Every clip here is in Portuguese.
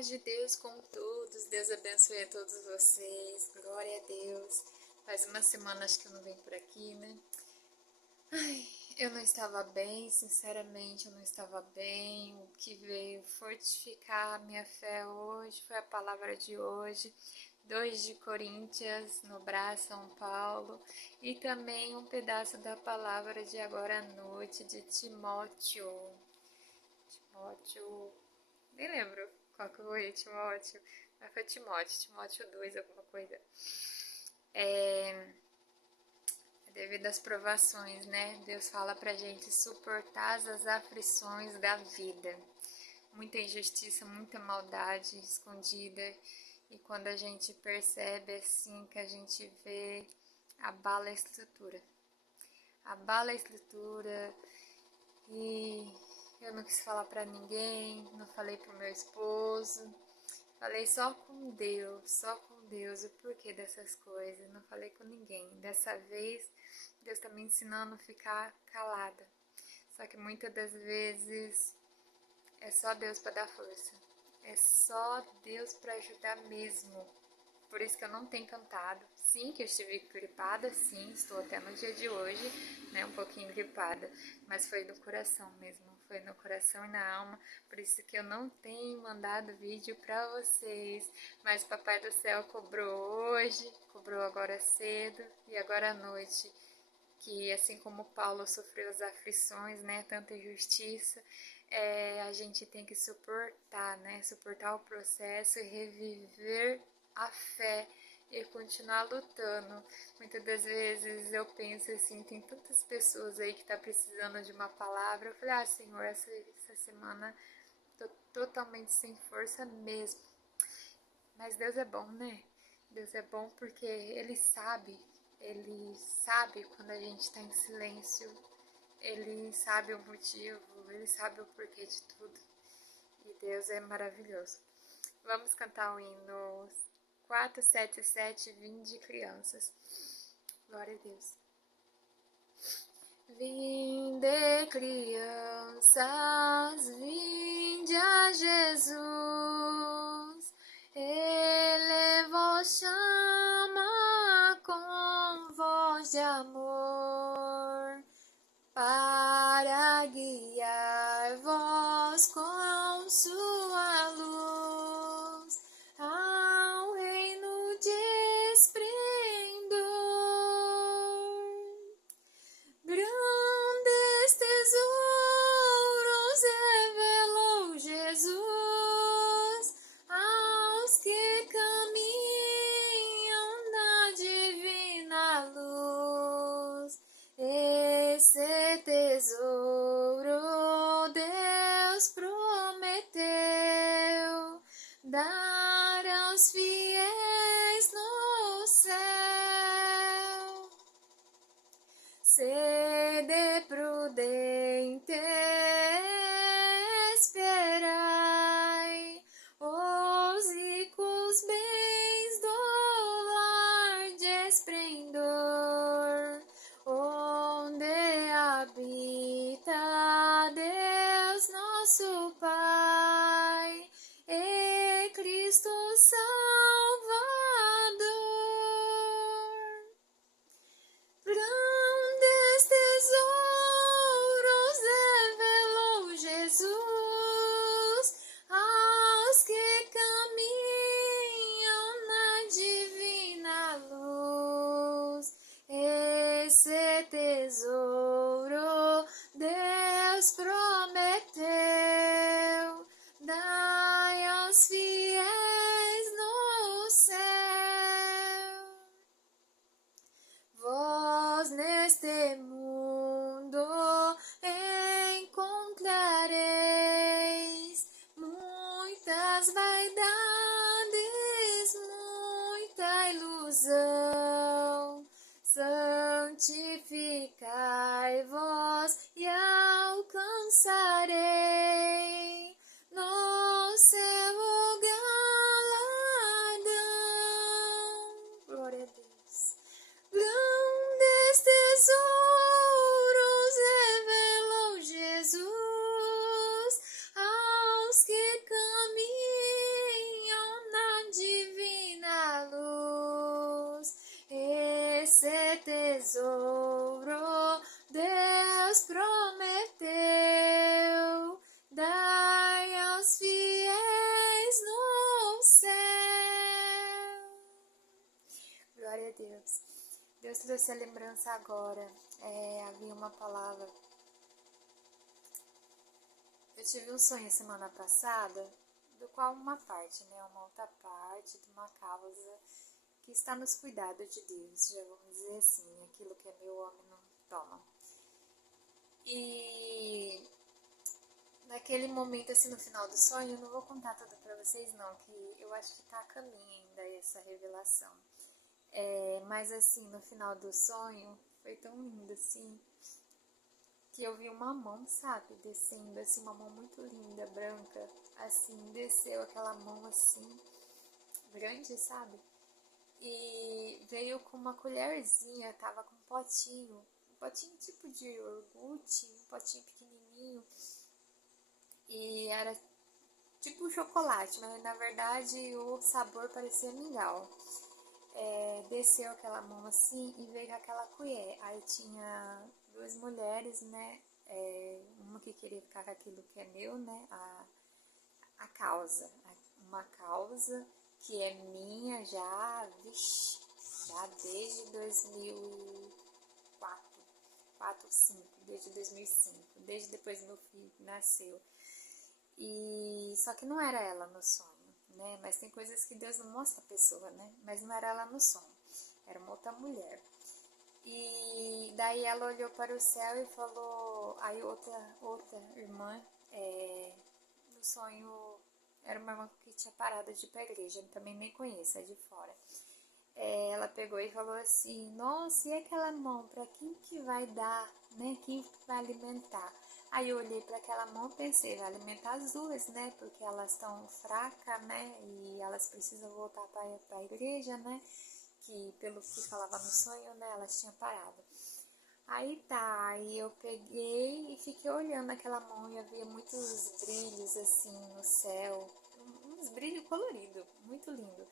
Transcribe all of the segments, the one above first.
paz de Deus com todos, Deus abençoe a todos vocês, glória a Deus. Faz uma semana acho que eu não venho por aqui, né? Ai, eu não estava bem, sinceramente eu não estava bem. O que veio fortificar a minha fé hoje foi a palavra de hoje, 2 de Coríntios, no Brás, São Paulo, e também um pedaço da palavra de agora à noite, de Timóteo, nem lembro qual que foi Timóteo, mas foi Timóteo 2, alguma coisa. Devido às provações, né? Deus fala pra gente suportar as aflições da vida. Muita injustiça, muita maldade escondida. E quando a gente percebe assim, que a gente vê, abala a estrutura. Abala a estrutura. E eu não quis falar pra ninguém, não falei pro meu esposo. Falei só com Deus, o porquê dessas coisas. Não falei com ninguém. Dessa vez, Deus está me ensinando a ficar calada. Só que muitas das vezes é só Deus para dar força. É só Deus para ajudar mesmo. Por isso que eu não tenho cantado. Sim, que eu estive gripada, sim, estou até no dia de hoje, né, um pouquinho gripada, mas foi no coração mesmo, foi no coração e na alma, por isso que eu não tenho mandado vídeo para vocês, mas Papai do Céu cobrou hoje, cobrou agora cedo e agora à noite, que assim como Paulo sofreu as aflições, né, tanta injustiça, a gente tem que suportar, né, suportar o processo e reviver a fé e continuar lutando. Muitas das vezes eu penso assim, tem tantas pessoas aí que tá precisando de uma palavra. Eu falei, Senhor, essa semana tô totalmente sem força mesmo. Mas Deus é bom, né? Deus é bom porque Ele sabe quando a gente tá em silêncio. Ele sabe o motivo, Ele sabe o porquê de tudo. E Deus é maravilhoso. Vamos cantar o hino 477, vinde crianças. Glória a Deus. Vinde crianças, vinde a Jesus. Ele vos chama com voz de amor, para guiar-vos com sua luz ao reino de esplendor. Grandes tesouros revelou Jesus aos que caminham na divina luz. Esse tesouro Deus prometeu dar aos fiéis no céu. Sede prudente, esperai os ricos bens do lar de esplendor, onde habita Deus nosso Pai e Cristo Salvador. Grandes tesouros revelou Jesus aos que caminham na divina luz. Esse tesouro Deus prometeu, dai aos fiéis no céu. Vós neste mundo encontrareis muitas vaidades, muita ilusão. Santificai-vos e alcançarei no seu galardão. Glória a Deus. Grandes tesouros revelou Jesus aos que caminham tesouro Deus prometeu, dai aos fiéis no céu. Glória a Deus. Deus trouxe a lembrança agora. Havia uma palavra. Eu tive um sonho semana passada, do qual uma parte, uma outra parte de uma causa que está nos cuidados de Deus, já vamos dizer assim, aquilo que é meu, o homem não toma. E naquele momento, assim, no final do sonho, eu não vou contar tudo pra vocês não, que eu acho que tá a caminho ainda essa revelação. Mas assim, no final do sonho, foi tão lindo assim, que eu vi uma mão, sabe, descendo, assim, uma mão muito linda, branca, assim, desceu aquela mão assim, grande, sabe? E veio com uma colherzinha, tava com um potinho tipo de iogurte, um potinho pequenininho, e era tipo chocolate, mas na verdade o sabor parecia mingau. Desceu aquela mão assim e veio aquela colher. Aí tinha duas mulheres, né? Uma que queria ficar com aquilo que é meu, né? A causa. Uma causa que é minha já, vixi, já desde 2004, 5, desde 2005, desde depois meu filho nasceu. E só que não era ela no sonho, né? Mas tem coisas que Deus não mostra a pessoa, né? Mas não era ela no sonho, era uma outra mulher. E daí ela olhou para o céu e falou, aí outra irmã, no sonho, era uma irmã que tinha parado de ir para a igreja, também nem conheço, é de fora. Ela pegou e falou assim, nossa, e aquela mão, para quem que vai dar, né? Quem vai alimentar? Aí eu olhei para aquela mão e pensei, vai alimentar as duas, né? Porque elas estão fracas, né? E elas precisam voltar para a igreja, né? Que pelo que falava no sonho, né? Elas tinham parado. Aí tá, aí eu peguei e fiquei olhando aquela mão e havia muitos brilhos assim no céu, uns brilhos coloridos, muito lindo.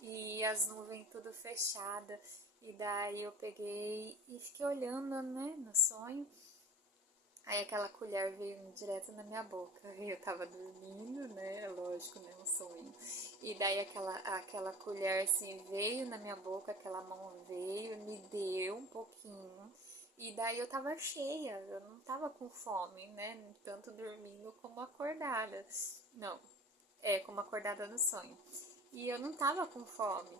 E as nuvens tudo fechada. E daí eu peguei e fiquei olhando, né, no sonho. Aí aquela colher veio direto na minha boca. Eu tava dormindo, né? Lógico, né? Um sonho. E daí aquela colher assim veio na minha boca, aquela mão veio, me deu um pouquinho. E daí eu tava cheia, eu não tava com fome, né? Tanto dormindo como acordada. Não, como acordada no sonho. E eu não tava com fome.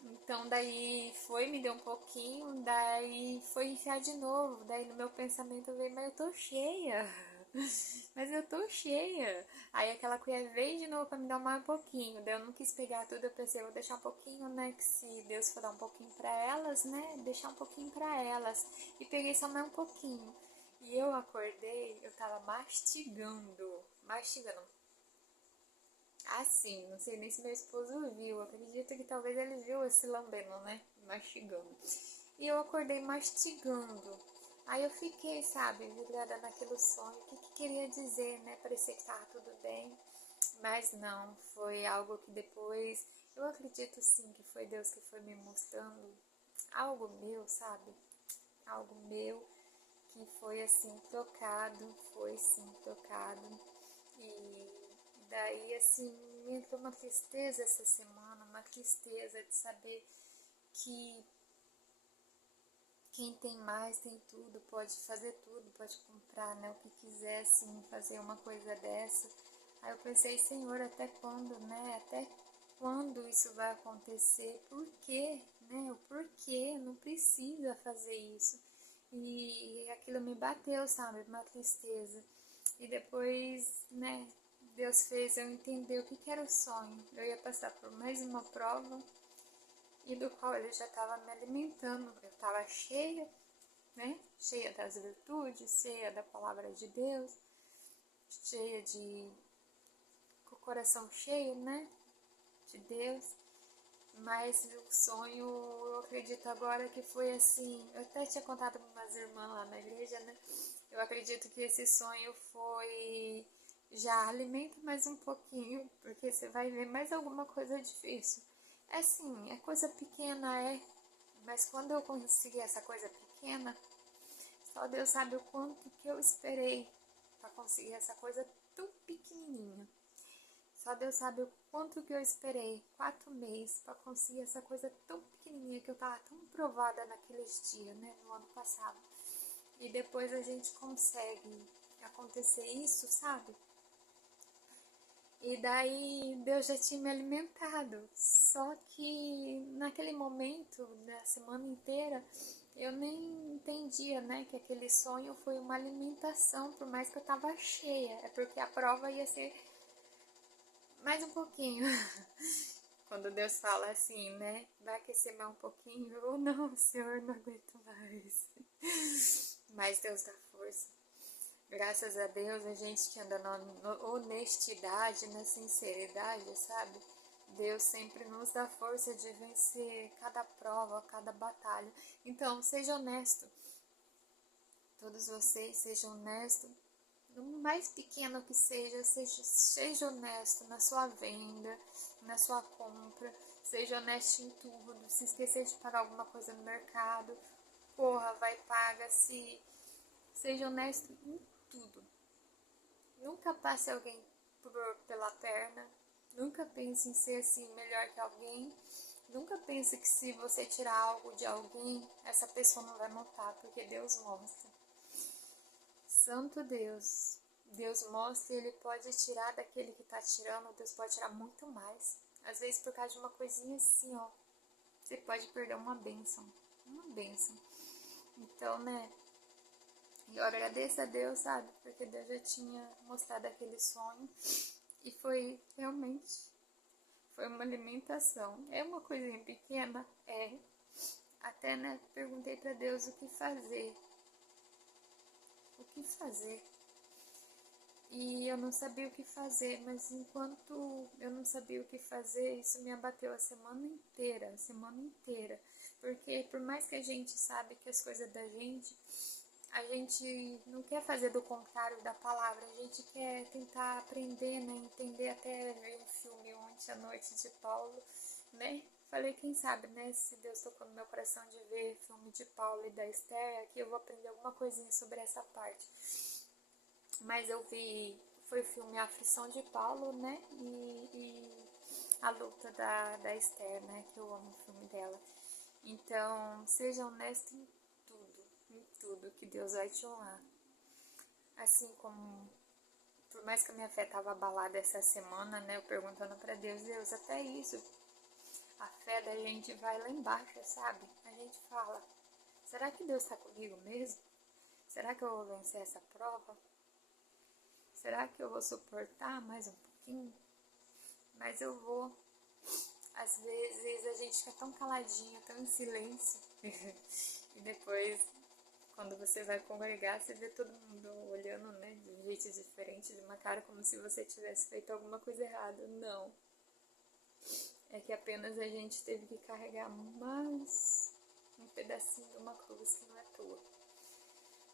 Então daí me deu um pouquinho, daí foi enfiar de novo. Daí no meu pensamento veio, mas eu tô cheia. Mas eu tô cheia. Aí aquela colher veio de novo pra me dar mais um pouquinho. Daí eu não quis pegar tudo, eu pensei, vou deixar um pouquinho, né? Que se Deus for dar um pouquinho pra elas, né? Deixar um pouquinho pra elas. E peguei só mais um pouquinho. E eu acordei, eu tava mastigando. Assim, não sei nem se meu esposo viu. Acredito que talvez ele viu esse lambendo, né? Mastigando. E eu acordei mastigando. Aí eu fiquei, sabe, vidrada naquele sonho. O que queria dizer, né? Parecia que tava tudo bem. Mas não, foi algo que depois... Eu acredito sim que foi Deus que foi me mostrando algo meu, sabe? Algo meu que foi assim tocado. Foi sim tocado. E daí, assim, me entrou uma tristeza essa semana, uma tristeza de saber que quem tem mais tem tudo, pode fazer tudo, pode comprar, né, o que quiser, assim, fazer uma coisa dessa. Aí eu pensei, Senhor, até quando, né, até quando isso vai acontecer? Por quê, né, o porquê? Não precisa fazer isso. E aquilo me bateu, sabe, uma tristeza. E depois, né, Deus fez eu entender o que era o sonho. Eu ia passar por mais uma prova e do qual ele já estava me alimentando. Eu estava cheia, né? Cheia das virtudes, cheia da palavra de Deus, cheia com o coração cheio, né? De Deus. Mas o sonho, eu acredito agora que foi assim. Eu até tinha contado para umas irmãs lá na igreja, né? Eu acredito que esse sonho foi já alimenta mais um pouquinho, porque você vai ver mais alguma coisa difícil. É sim, é coisa pequena, Mas quando eu consegui essa coisa pequena, só Deus sabe o quanto que eu esperei para conseguir essa coisa tão pequenininha. Só Deus sabe o quanto que eu esperei, 4 meses, para conseguir essa coisa tão pequenininha que eu tava tão provada naqueles dias, né, no ano passado. E depois a gente consegue acontecer isso, sabe? E daí Deus já tinha me alimentado. Só que naquele momento, na semana inteira, eu nem entendia, né, que aquele sonho foi uma alimentação, por mais que eu tava cheia. É porque a prova ia ser mais um pouquinho. Quando Deus fala assim, né, vai aquecer mais um pouquinho. Eu, não, Senhor, não aguento mais. Mas Deus dá força. Graças a Deus, a gente que anda na honestidade, na sinceridade, sabe? Deus sempre nos dá força de vencer cada prova, cada batalha. Então, seja honesto. Todos vocês sejam honestos. No mais pequeno que seja honesto na sua venda, na sua compra. Seja honesto em tudo. Se esquecer de pagar alguma coisa no mercado, porra, vai paga. Seja honesto em tudo. Nunca passe alguém pela perna. Nunca pense em ser assim melhor que alguém. Nunca pense que se você tirar algo de alguém, essa pessoa não vai notar, porque Deus mostra. Santo Deus. Deus mostra e Ele pode tirar daquele que está tirando. Deus pode tirar muito mais. Às vezes por causa de uma coisinha assim, ó. Você pode perder uma bênção. Uma bênção. Então, né? Eu agradeço a Deus, sabe? Porque Deus já tinha mostrado aquele sonho. E foi realmente, foi uma alimentação. É uma coisinha pequena? É. Até, né, perguntei para Deus o que fazer. O que fazer? E eu não sabia o que fazer, mas enquanto eu não sabia o que fazer, isso me abateu a semana inteira, Porque por mais que a gente sabe que as coisas da gente, a gente não quer fazer do contrário da palavra, a gente quer tentar aprender, né, entender. Até ver um filme ontem à noite de Paulo, né, falei, quem sabe, né, se Deus tocou no meu coração de ver filme de Paulo e da Esther, aqui eu vou aprender alguma coisinha sobre essa parte. Mas eu vi, foi o filme A Aflição de Paulo, né, e a luta da Esther, né, que eu amo o filme dela. Então, seja honesto em tudo que Deus vai te honrar. Assim como, por mais que a minha fé estava abalada essa semana, né, eu perguntando para Deus, Deus, até isso, a fé da gente vai lá embaixo, sabe? A gente fala, será que Deus está comigo mesmo? Será que eu vou vencer essa prova? Será que eu vou suportar mais um pouquinho? Mas eu vou. Às vezes a gente fica tão caladinho, tão em silêncio. E depois, quando você vai congregar, você vê todo mundo olhando, né, de um jeito diferente, de uma cara como se você tivesse feito alguma coisa errada. Não. É que apenas a gente teve que carregar mais um pedacinho de uma cruz que não é tua.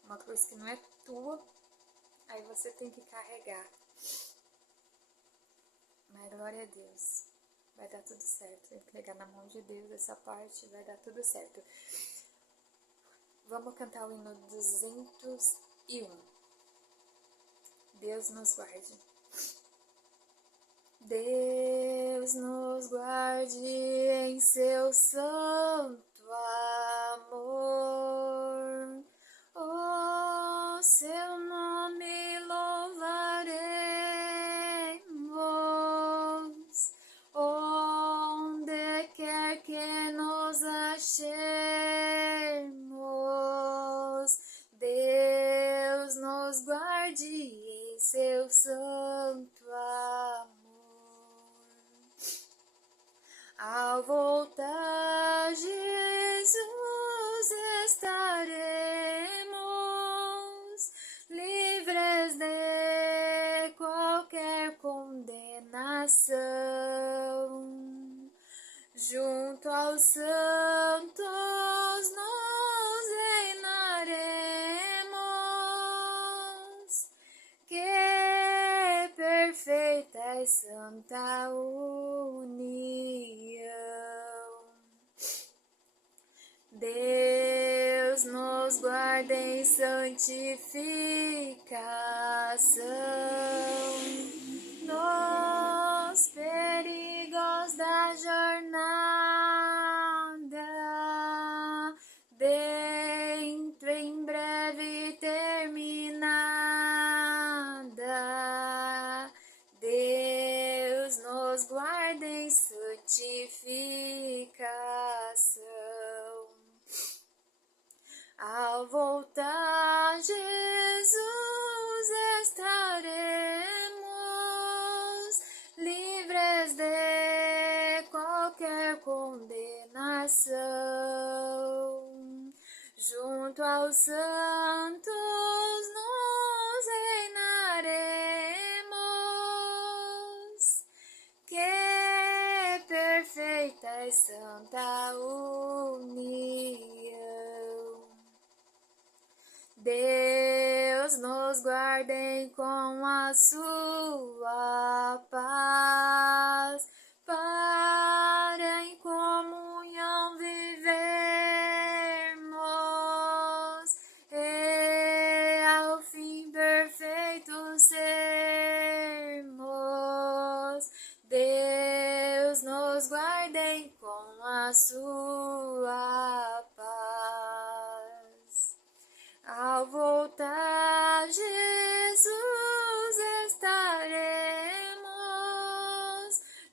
Uma cruz que não é tua, aí você tem que carregar. Mas glória a Deus. Vai dar tudo certo. Entregar na mão de Deus essa parte, vai dar tudo certo. Vamos cantar o hino 201. Deus nos guarde. Deus nos guarde em seu santo amor. Oh, seu nome louvaremos, onde quer que nos achemos. Deus nos guarde em seu santo amor. Ao voltar, Jesus, estaremos livres de qualquer condenação. Junto aos santos nós reinaremos. Que perfeita e santa união. Deus nos guarda em santificação, nos perigos da jornada, dentro em breve terminada. Deus nos guarda em santificação. Ao voltar Jesus estaremos livres de qualquer condenação. Junto aos santos nos reinaremos. Que perfeita e santa união. Deus nos guarde com a sua paz, para em comunhão vivermos e ao fim perfeito sermos. Deus nos guarde com a sua paz. Ao voltar Jesus estaremos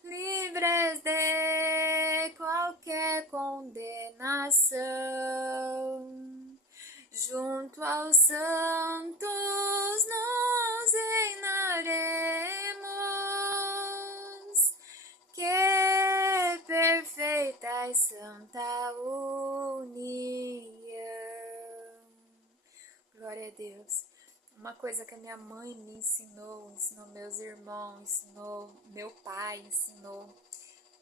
livres de qualquer condenação. Junto aos santos nos reinaremos. Que perfeita e santa união. Glória a Deus. Uma coisa que a minha mãe me ensinou meus irmãos, ensinou meu pai, ensinou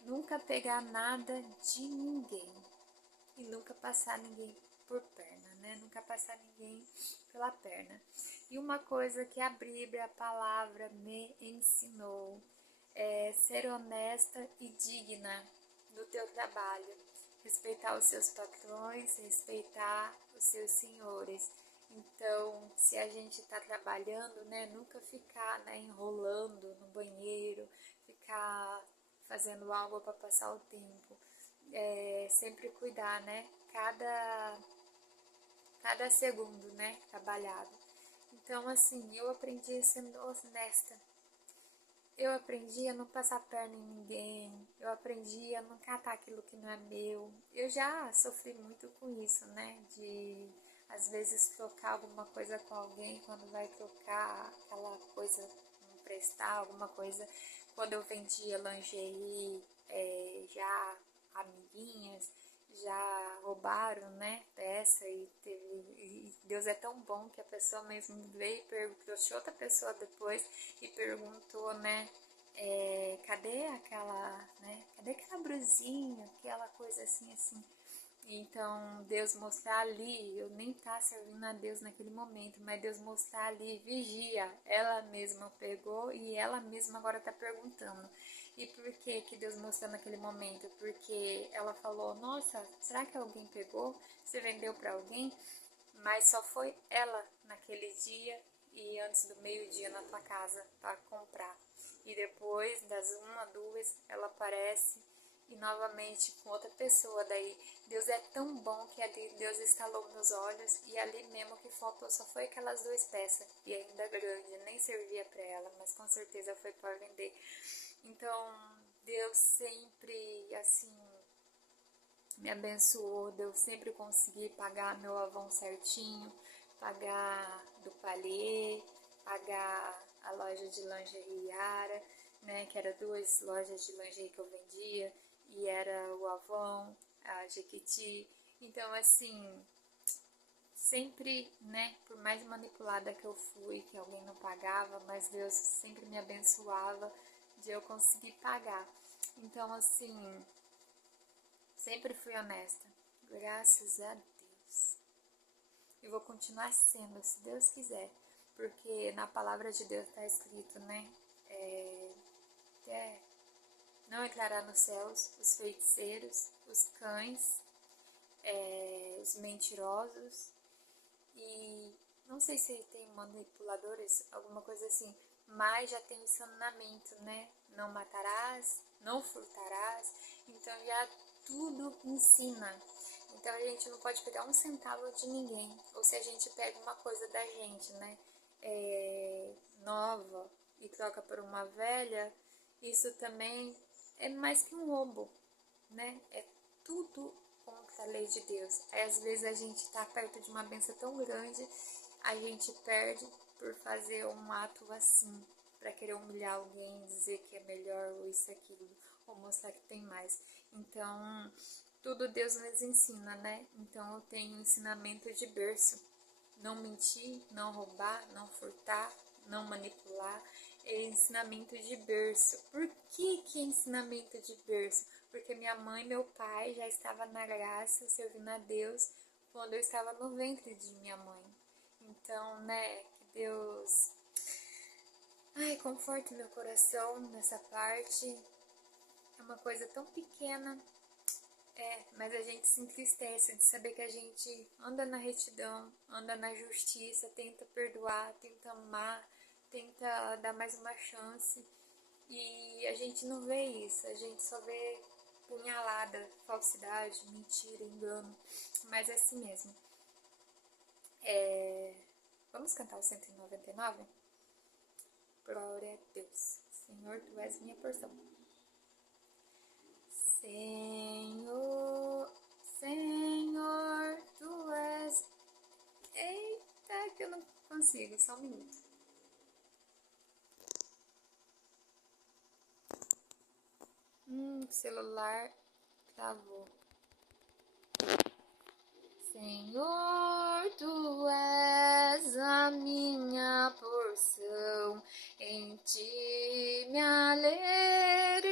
nunca pegar nada de ninguém e nunca passar ninguém por perna, né? Nunca passar ninguém pela perna. E uma coisa que a Bíblia, a palavra, me ensinou é ser honesta e digna do teu trabalho, respeitar os seus patrões, respeitar os seus senhores. Então, se a gente está trabalhando, né, nunca ficar, né, enrolando no banheiro, ficar fazendo algo para passar o tempo. Sempre cuidar, né, cada segundo, né, trabalhado. Então, assim, eu aprendi sendo honesta. Eu aprendi a não passar perna em ninguém, eu aprendi a não catar aquilo que não é meu. Eu já sofri muito com isso, né, de às vezes trocar alguma coisa com alguém, quando vai trocar aquela coisa não prestar, alguma coisa, quando eu vendia lingerie, já amiguinhas, já roubaram, né, peça e Deus é tão bom que a pessoa mesmo veio e trouxe outra pessoa depois e perguntou, né, cadê aquela brusinha, aquela coisa assim, assim. Então, Deus mostrar ali, eu nem tá servindo a Deus naquele momento, mas Deus mostrar ali, vigia, ela mesma pegou e ela mesma agora tá perguntando. E por que Deus mostrou naquele momento? Porque ela falou, nossa, será que alguém pegou? Você vendeu para alguém? Mas só foi ela naquele dia e antes do meio-dia na tua casa para comprar. E depois das 1, 2, ela aparece e novamente com outra pessoa. Daí Deus é tão bom que ali Deus estalou meus olhos e ali mesmo que faltou só foi aquelas 2 peças e ainda grande, nem servia para ela, mas com certeza foi para vender. Então Deus sempre assim me abençoou, Deus sempre consegui pagar meu Avon certinho, pagar do Palhê, pagar a loja de lingerie Yara, né, que era 2 lojas de lingerie que eu vendia, e era o Avon, a Jequiti. Então, assim, sempre, né, por mais manipulada que eu fui, que alguém não pagava, mas Deus sempre me abençoava de eu conseguir pagar. Então, assim, sempre fui honesta, graças a Deus. E vou continuar sendo, se Deus quiser, porque na palavra de Deus está escrito, né, não entrará nos céus os feiticeiros, os cães, os mentirosos e não sei se tem manipuladores, alguma coisa assim, mas já tem o ensinamento, né? Não matarás, não furtarás, então já tudo ensina. Então a gente não pode pegar um centavo de ninguém, ou se a gente pega uma coisa da gente, né? Nova e troca por uma velha, isso também é mais que um roubo, né? É tudo contra a lei de Deus. Aí às vezes a gente está perto de uma bênção tão grande, a gente perde por fazer um ato assim, para querer humilhar alguém, dizer que é melhor ou isso aquilo, ou mostrar que tem mais. Então, tudo Deus nos ensina, né? Então eu tenho ensinamento de berço. Não mentir, não roubar, não furtar, não manipular. É ensinamento de berço. Por que é ensinamento de berço? Porque minha mãe e meu pai já estavam na graça, servindo a Deus, quando eu estava no ventre de minha mãe. Então, né, que Deus conforte meu coração nessa parte. É uma coisa tão pequena, mas a gente se entristece de saber que a gente anda na retidão, anda na justiça, tenta perdoar, tenta amar, tenta dar mais uma chance. E a gente não vê isso, a gente só vê punhalada, falsidade, mentira, engano. Mas é assim mesmo. Vamos cantar o 199? Glória a Deus. Senhor, Tu és minha porção. Senhor, Senhor, Tu és... Eita, que eu não consigo, só um minuto. Celular travou. Senhor, Tu és a minha porção, em Ti me alegrarei.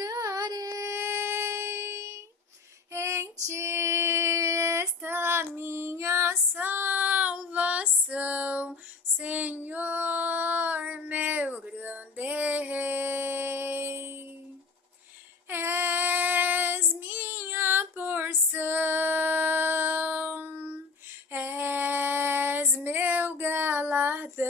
Em Ti está minha salvação, Senhor, meu grande Rei. És minha porção, és meu galardão.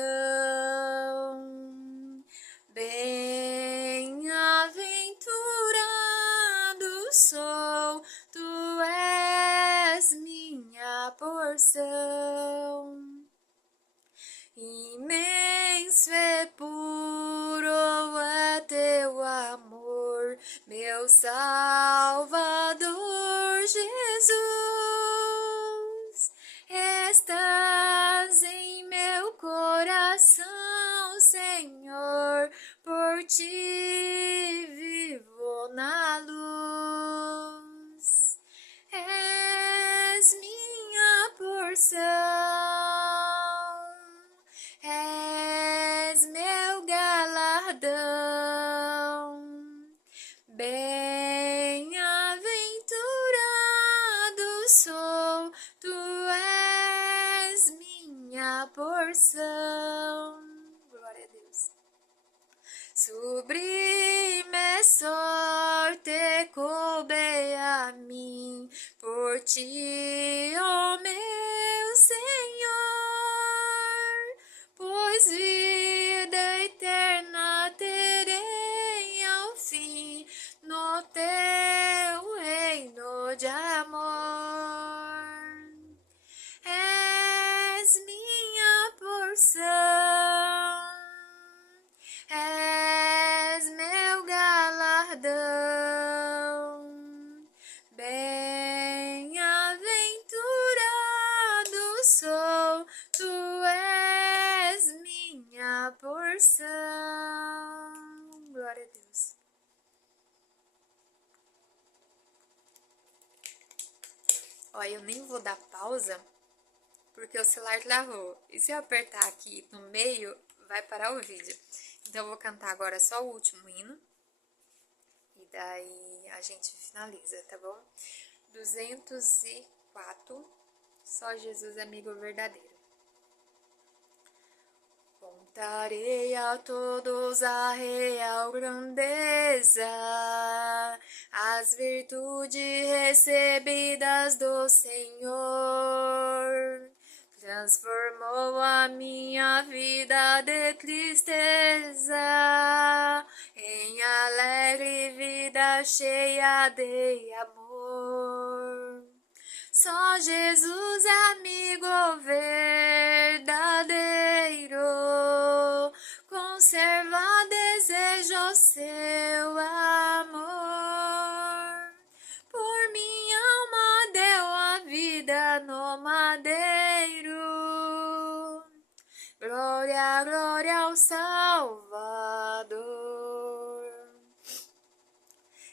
Bem-aventurado sou, Tu és minha porção. Imenso e puro é Teu amor, meu Salvador Jesus. Estás em meu coração, Senhor, por Ti vivo na luz. És minha porção, és meu galardão. Bem-aventurado sou, Tu és minha porção. Glória a Deus. Sublime sorte coube a mim, por Ti, ó meu Senhor, pois vida eterna terei ao fim, no Teu reino de amor. És minha porção, és meu galardão. Bem-aventurado sou, Tu és minha porção. Glória a Deus. Olha, eu nem vou dar pausa, porque o celular travou. E se eu apertar aqui no meio, vai parar o vídeo. Então eu vou cantar agora só o último hino. E daí a gente finaliza, tá bom? 204, só Jesus amigo verdadeiro. Bom Contarei a todos a real grandeza, as virtudes recebidas do Senhor. Transformou a minha vida de tristeza em alegre vida cheia de amor. Só Jesus é amigo verdadeiro, conserva desejo seu amor. Por minha alma deu a vida no madeiro. Glória, glória ao Salvador.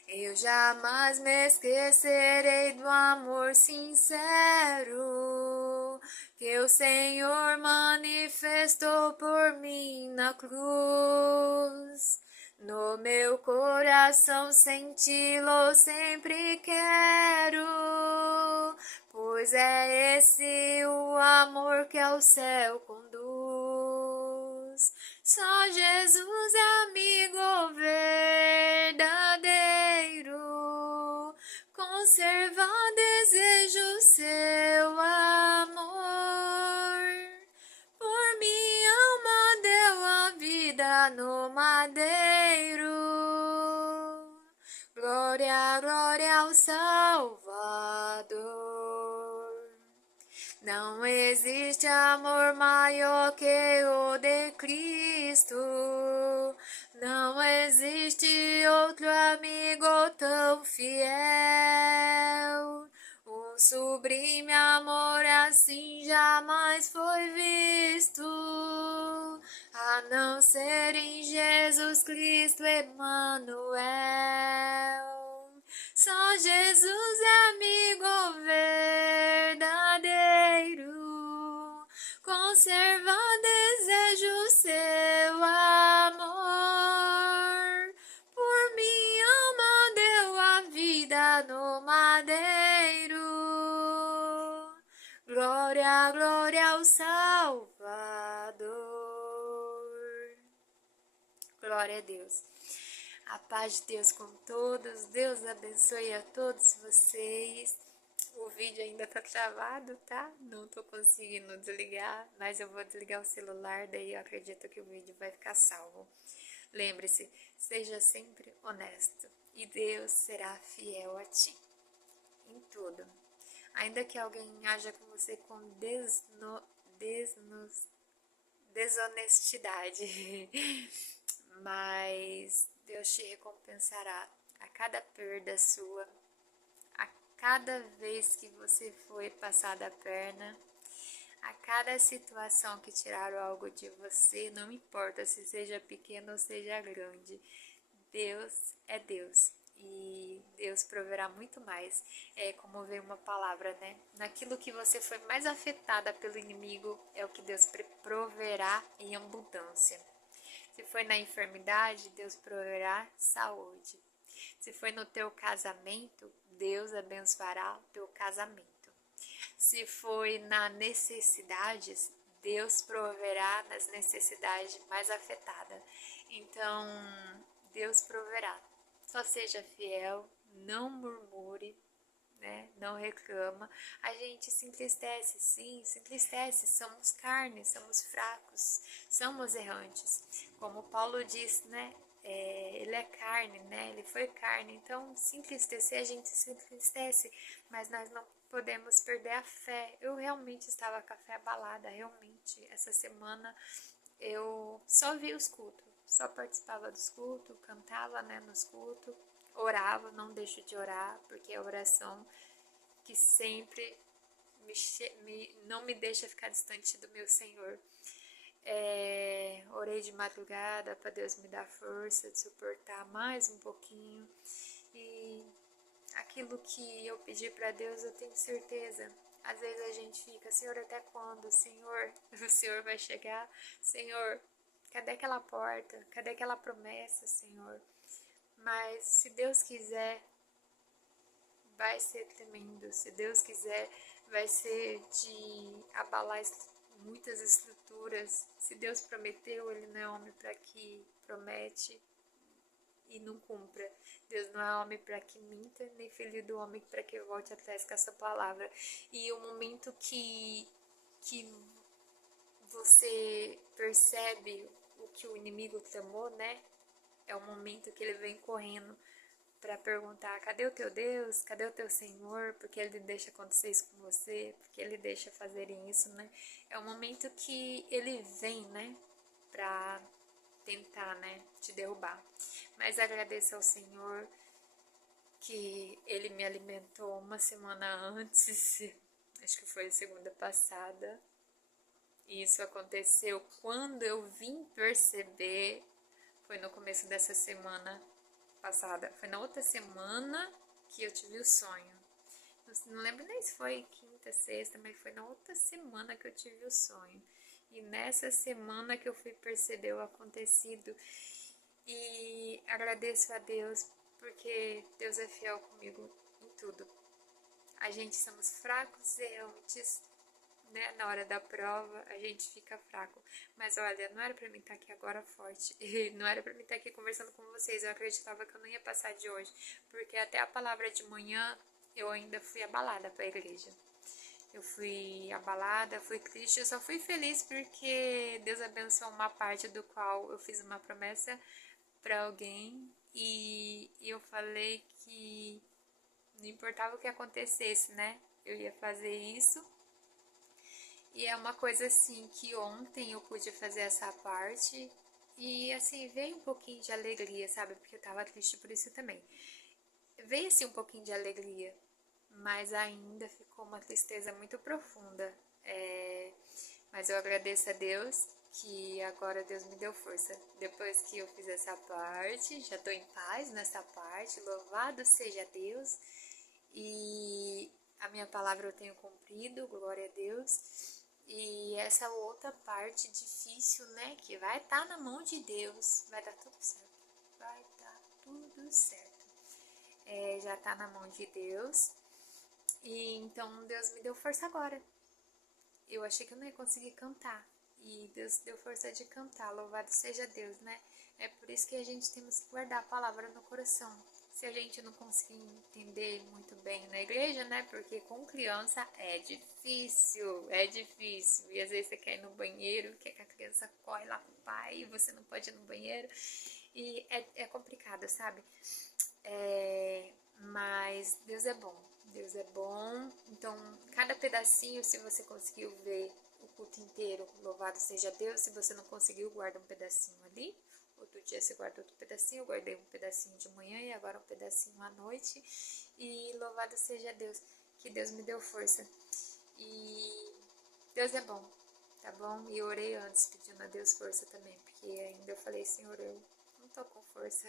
Eu jamais me esquecerei do amor sincero que o Senhor manifestou por mim na cruz. No meu coração senti-lo sempre quero, pois é esse o amor que ao céu conduz. Só Jesus é amigo verdadeiro, conserva desejo seu amor. Por minha alma deu a vida no madeiro. Glória, glória ao Salvador. Não existe amor maior que o de Cristo. Não existe outro amigo tão fiel. Um sublime amor assim jamais foi visto, a não ser em Jesus Cristo Emmanuel. Só Jesus é amigo verdadeiro, conserva desejo seu amor. Por minha alma deu a vida no madeiro. Glória, glória ao Salvador. Glória a Deus. A paz de Deus com todos. Deus abençoe a todos vocês. O vídeo ainda tá travado, tá? Não tô conseguindo desligar, mas eu vou desligar o celular, daí eu acredito que o vídeo vai ficar salvo. Lembre-se, seja sempre honesto e Deus será fiel a ti em tudo. Ainda que alguém haja com você com desonestidade, mas Deus te recompensará a cada perda sua, a cada vez que você foi passada a perna, a cada situação que tiraram algo de você, não importa se seja pequeno ou seja grande, Deus é Deus e Deus proverá muito mais. É como veio uma palavra, né? Naquilo que você foi mais afetada pelo inimigo, é o que Deus proverá em abundância. Se foi na enfermidade, Deus proverá saúde. Se foi no teu casamento, Deus abençoará o teu casamento. Se foi na necessidades, Deus proverá nas necessidades mais afetadas. Então, Deus proverá. Só seja fiel, não murmure, né? Não reclama. A gente se entristece, sim, se entristece. Somos carne, somos fracos, somos errantes. Como Paulo diz, né? Ele é carne, né? Ele foi carne. Então, se entristecer, a gente se entristece, mas nós não podemos perder a fé. Eu realmente estava com a fé abalada, realmente. Essa semana eu só via os cultos, só participava dos cultos, cantava, né, nos cultos, orava, não deixo de orar, porque é a oração que sempre não me deixa ficar distante do meu Senhor. Orei de madrugada para Deus me dar força de suportar mais um pouquinho, e aquilo que eu pedi para Deus eu tenho certeza. Às vezes a gente fica, Senhor, até quando? Senhor, o Senhor vai chegar? Senhor, cadê aquela porta? Cadê aquela promessa, Senhor? Mas se Deus quiser, vai ser tremendo. Se Deus quiser, vai ser de abalar muitas estruturas. Se Deus prometeu, Ele não é homem para que promete e não cumpra. Deus não é homem para que minta, nem filho do homem para que volte atrás com essa palavra. E o momento que você percebe o que o inimigo tramou, né? É o momento que ele vem correndo para perguntar: cadê o teu Deus? Cadê o teu Senhor? Porque ele deixa acontecer isso com você? Porque ele deixa fazerem isso, né? É o momento que ele vem, né? Para tentar, né? Te derrubar. Mas agradeço ao Senhor que ele me alimentou uma semana antes, acho que foi a segunda passada. E isso aconteceu quando eu vim perceber, foi no começo dessa semana passada, foi na outra semana que eu tive o sonho. Não lembro nem se foi quinta, sexta, mas foi na outra semana que eu tive o sonho. E nessa semana que eu fui perceber o acontecido. E agradeço a Deus, porque Deus é fiel comigo em tudo. A gente somos fracos, errantes, né? Na hora da prova a gente fica fraco. Mas olha, não era pra mim estar aqui agora forte. Não era pra mim estar aqui conversando com vocês. Eu acreditava que eu não ia passar de hoje. Porque até a palavra de manhã eu ainda fui abalada pra igreja. Eu fui abalada, fui triste. Eu só fui feliz porque Deus abençoou uma parte do qual eu fiz uma promessa para alguém. E eu falei que não importava o que acontecesse, né? Eu ia fazer isso. E é uma coisa assim que ontem eu pude fazer essa parte e assim veio um pouquinho de alegria, sabe? Porque eu tava triste por isso também. Veio assim um pouquinho de alegria, mas ainda ficou uma tristeza muito profunda. Mas eu agradeço a Deus que agora Deus me deu força. Depois que eu fiz essa parte, já tô em paz nessa parte, louvado seja Deus. E a minha palavra eu tenho cumprido, glória a Deus. E essa outra parte difícil, né, que vai estar na mão de Deus, vai dar tudo certo, vai dar tudo certo. Já tá na mão de Deus, e então Deus me deu força agora. Eu achei que eu não ia conseguir cantar, e Deus deu força de cantar, louvado seja Deus, né? É por isso que a gente temos que guardar a palavra no coração. Se a gente não conseguir entender muito bem na igreja, né? Porque com criança é difícil. E às vezes você quer ir no banheiro, quer que a criança corre lá com o pai e você não pode ir no banheiro. E é complicado, sabe? Mas Deus é bom. Deus é bom. Então, cada pedacinho, se você conseguiu ver o culto inteiro, louvado seja Deus. Se você não conseguiu, guarda um pedacinho ali. Outro dia você guarda outro pedacinho, eu guardei um pedacinho de manhã e agora um pedacinho à noite. E louvado seja Deus, que Deus me deu força. E Deus é bom, tá bom? E eu orei antes pedindo a Deus força também, porque ainda eu falei, Senhor, eu não tô com força,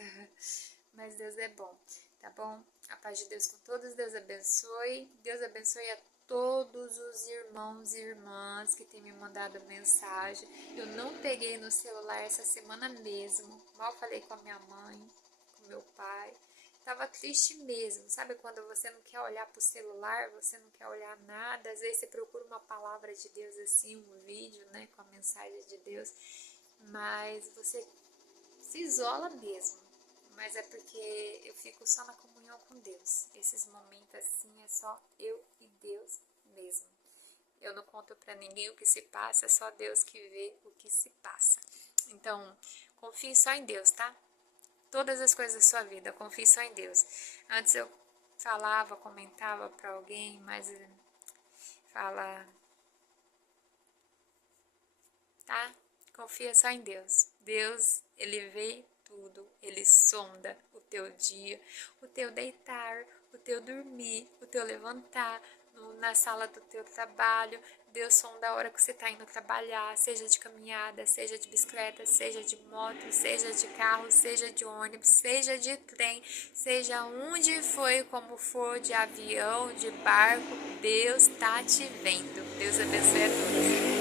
mas Deus é bom, tá bom? A paz de Deus com todos, Deus abençoe. Deus abençoe a todos os irmãos e irmãs que têm me mandado mensagem. Eu não peguei no celular essa semana mesmo. Mal falei com a minha mãe, com meu pai. Tava triste mesmo, sabe? Quando você não quer olhar pro celular, você não quer olhar nada. Às vezes você procura uma palavra de Deus assim, um vídeo, né? Com a mensagem de Deus. Mas você se isola mesmo. Mas é porque eu fico só na comunhão com Deus. Esses momentos assim é só eu e Deus mesmo. Eu não conto pra ninguém o que se passa, é só Deus que vê o que se passa. Então, confie só em Deus, tá? Todas as coisas da sua vida, confie só em Deus. Antes eu falava, comentava pra alguém, mas fala, tá? Confia só em Deus. Deus, Ele vê tudo, Ele sonda o teu dia, o teu deitar, o teu dormir, o teu levantar, na sala do teu trabalho. Deus sonda a hora que você está indo trabalhar, seja de caminhada, seja de bicicleta, seja de moto, seja de carro, seja de ônibus, seja de trem, seja onde foi, como for, de avião, de barco, Deus está te vendo. Deus abençoe a todos.